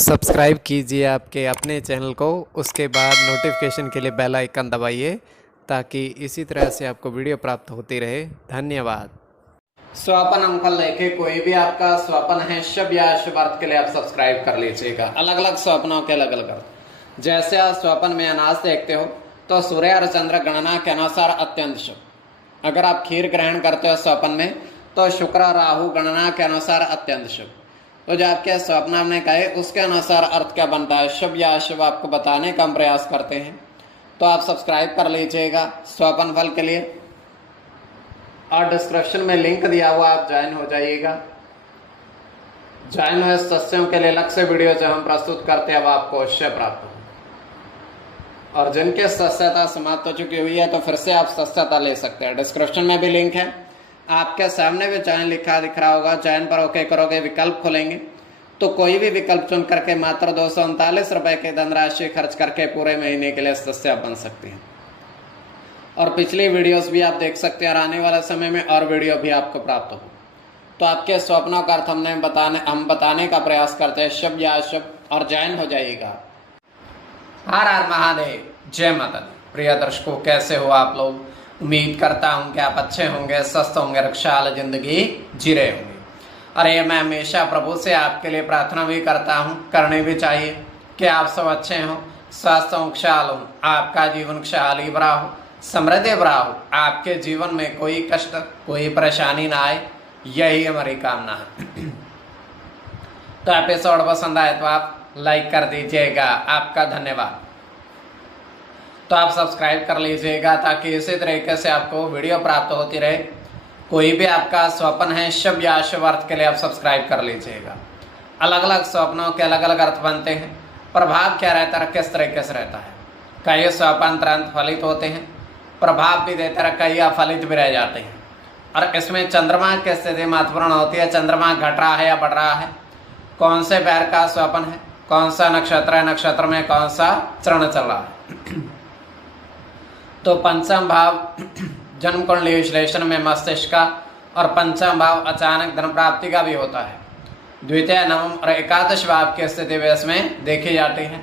Subscribe कीजिए आपके अपने चैनल को, उसके बाद नोटिफिकेशन के लिए बेल आइकन दबाइए ताकि इसी तरह से आपको वीडियो प्राप्त होती रहे। धन्यवाद। स्वपन अंकल लेके कोई भी आपका स्वपन है शुभ या अशुभ अर्थ के लिए आप सब्सक्राइब कर लीजिएगा। अलग अलग स्वप्नों के अलग अलग अर्थ। जैसे आप स्वपन में अनाज देखते हो तो सूर्य और चंद्र गणना के अनुसार अत्यंत शुभ। अगर आप खीर ग्रहण करते हो स्वपन में तो शुक्र और राहु गणना के अनुसार अत्यंत शुभ। तो जो आपके स्वप्न में कहे उसके अनुसार अर्थ क्या बनता है, शुभ या अशुभ, आपको बताने का हम प्रयास करते हैं। तो आप सब्सक्राइब कर लीजिएगा स्वपन फल के लिए और डिस्क्रिप्शन में लिंक दिया हुआ, आप ज्वाइन हो जाइएगा। ज्वाइन हुए सदस्यों के लिए अलग से वीडियो जो हम प्रस्तुत करते हैं वो आपको अवश्य प्राप्त हो। और जिनके सदस्यता समाप्त हो चुकी हुई है तो फिर से आप सदस्यता ले सकते हैं। डिस्क्रिप्शन में भी लिंक है, आपके सामने भी ज्वाइन लिखा दिख रहा होगा। ज्वाइन पर ओके करोगे, विकल्प खोलेंगे तो कोई भी विकल्प चुन करके मात्र 239 रुपए की धनराशि खर्च करके पूरे महीने के लिए सदस्य बन सकते हैं। और पिछली वीडियोस भी आप देख सकते हैं और आने वाले समय में और वीडियो भी आपको प्राप्त हो। तो आपके स्वप्नों का अर्थ हम बताने का प्रयास करते हैं, शुभ या अशुभ, और ज्वाइन हो जाइएगा। हर हर महादेव, जय माता दी। प्रिय दर्शकों, कैसे हो आप लोग? उम्मीद करता हूं कि आप अच्छे होंगे, स्वस्थ होंगे, रक्षाल जिंदगी जी रहे होंगे। अरे मैं हमेशा प्रभु से आपके लिए प्रार्थना भी करता हूं, करनी भी चाहिए कि आप सब अच्छे हों, स्वस्थ हों, खुशहाल हों, आपका जीवन खुशहाली भरा हो, समृद्धि भरा हो, आपके जीवन में कोई कष्ट कोई परेशानी ना आए, यही हमारी कामना है। तो एपिसोड पसंद आए तो आप लाइक कर दीजिएगा, आपका धन्यवाद। तो आप सब्सक्राइब कर लीजिएगा ताकि इसी तरीके से आपको वीडियो प्राप्त होती रहे। कोई भी आपका स्वप्न है शुभ या अशुभ अर्थ के लिए आप सब्सक्राइब कर लीजिएगा। अलग अलग स्वप्नों के अलग अलग अर्थ बनते हैं। प्रभाव क्या रहता है, किस तरीके से रहता है। कई स्वप्न तुरंत फलित होते हैं, प्रभाव भी देते रहे, कई अफलित भी रह जाते हैं। और इसमें चंद्रमा की स्थिति महत्वपूर्ण होती है। चंद्रमा घट रहा है या बढ़ रहा है, कौन से पैर का स्वप्न है, कौन सा नक्षत्र है, नक्षत्र में कौन सा चरण चल रहा है। तो पंचम भाव जन्म कुंडली विश्लेषण में मस्तिष्क का और पंचम भाव अचानक धन प्राप्ति का भी होता है। द्वितीय, नवम और एकादश भाव की स्थिति भी इसमें देखी जाती है।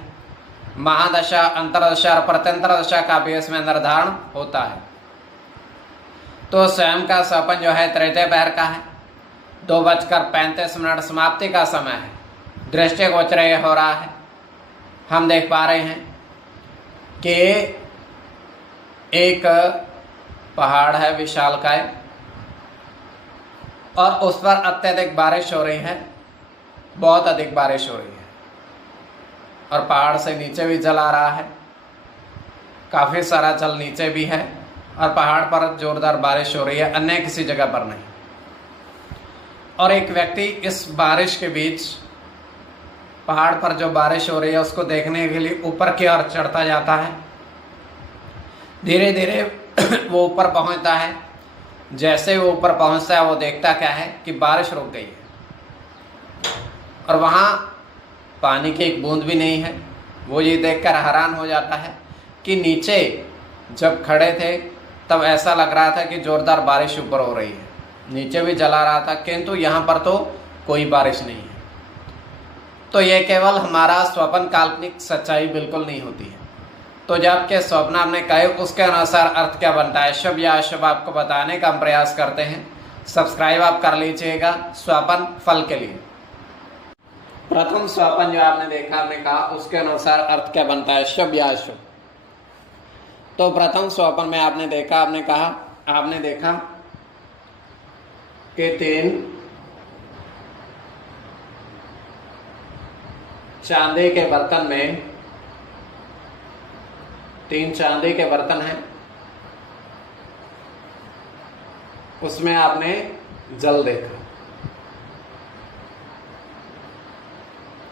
महादशा, अंतरदशा और प्रत्यंतर दशा का भी इसमें निर्धारण होता है। तो स्वयं का स्वप्न जो है तृतीय पैर का है। 2:35 समाप्ति का समय है। दृष्टि गोचर हो रहा है। हम देख पा रहे हैं कि एक पहाड़ है विशालकाय और उस पर अत्यधिक बारिश हो रही है, बहुत अधिक बारिश हो रही है। और पहाड़ से नीचे भी जल आ रहा है, काफ़ी सारा जल नीचे भी है और पहाड़ पर जोरदार बारिश हो रही है, अन्य किसी जगह पर नहीं। और एक व्यक्ति इस बारिश के बीच पहाड़ पर जो बारिश हो रही है उसको देखने के लिए ऊपर की ओर चढ़ता जाता है। धीरे धीरे वो ऊपर पहुंचता है। जैसे वो ऊपर पहुंचता है वो देखता क्या है कि बारिश रुक गई है और वहाँ पानी की एक बूंद भी नहीं है। वो ये देखकर हैरान हो जाता है कि नीचे जब खड़े थे तब ऐसा लग रहा था कि जोरदार बारिश ऊपर हो रही है, नीचे भी जला रहा था, किंतु यहाँ पर तो कोई बारिश नहीं है। तो ये केवल हमारा स्वप्न, काल्पनिक सच्चाई बिल्कुल नहीं होती है। तो जब के स्वप्न हमने कहे उसके अनुसार अर्थ क्या बनता है, शुभ या अशुभ, आपको बताने का हम प्रयास करते हैं। सब्सक्राइब आप कर लीजिएगा स्वप्न फल के लिए। प्रथम स्वप्न जो आपने देखा, हमने कहा उसके अनुसार अर्थ क्या बनता है, शुभ या अशुभ। तो प्रथम स्वप्न में आपने देखा, आपने देखा कि 3 चांदी के बर्तन में 3 चांदी के बर्तन हैं, उसमें आपने जल देखा।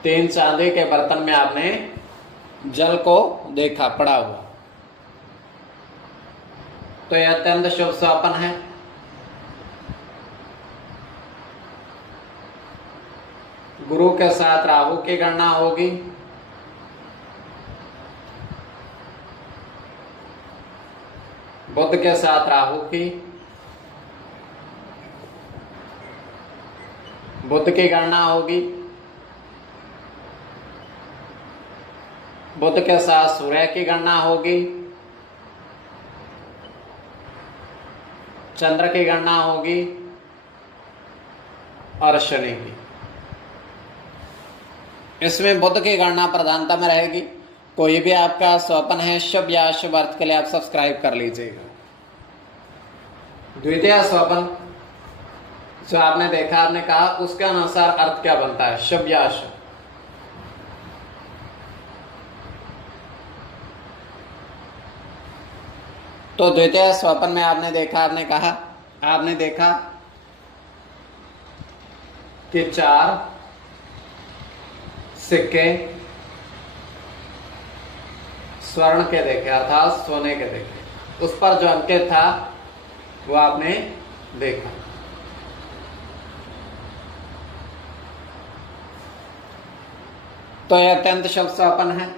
3 चांदी के बर्तन में आपने जल को देखा पड़ा हुआ। तो यह अत्यंत शुभ स्वप्न है। गुरु के साथ राहु की गणना होगी। बुध के साथ राहु की, बुध की गणना होगी। बुध के साथ सूर्य की गणना होगी, चंद्र की गणना होगी और शनि की। इसमें बुध की गणना प्रधानता में रहेगी। कोई भी आपका स्वप्न है शुभ या अशुभ अर्थ के लिए आप सब्सक्राइब कर लीजिएगा। द्वितीय स्वप्न जो आपने देखा, आपने कहा, उसके अनुसार अर्थ क्या बनता है, शुभ या अशुभ। तो द्वितीय स्वप्न में आपने देखा, आपने देखा कि 4 सिक्के स्वर्ण के देखे, अर्थात सोने के देखे। उस पर जो अंकित था वो आपने देखा। तो यह अत्यंत शुभ स्वप्न है।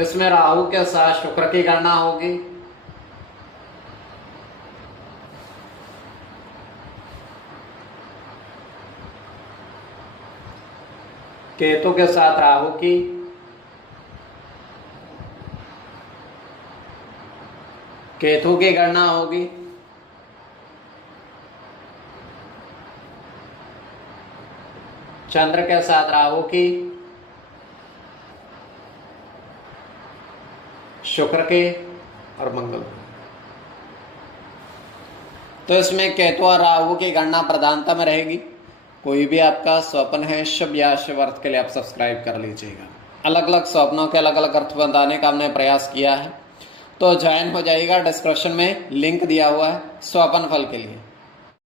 इसमें राहु के साथ शुक्र की गणना होगी, केतु के साथ राहु की, केतु की गणना होगी, चंद्र के साथ राहु की, शुक्र के और मंगल। तो इसमें केतु और राहु की गणना प्रधानता में रहेगी। कोई भी आपका स्वप्न है शुभ या अशुभ अर्थ के लिए आप सब्सक्राइब कर लीजिएगा। अलग अलग स्वप्नों के अलग अलग अर्थ बताने का हमने प्रयास किया है, तो ज्वाइन हो जाइएगा। डिस्क्रिप्शन में लिंक दिया हुआ है स्वप्न फल के लिए।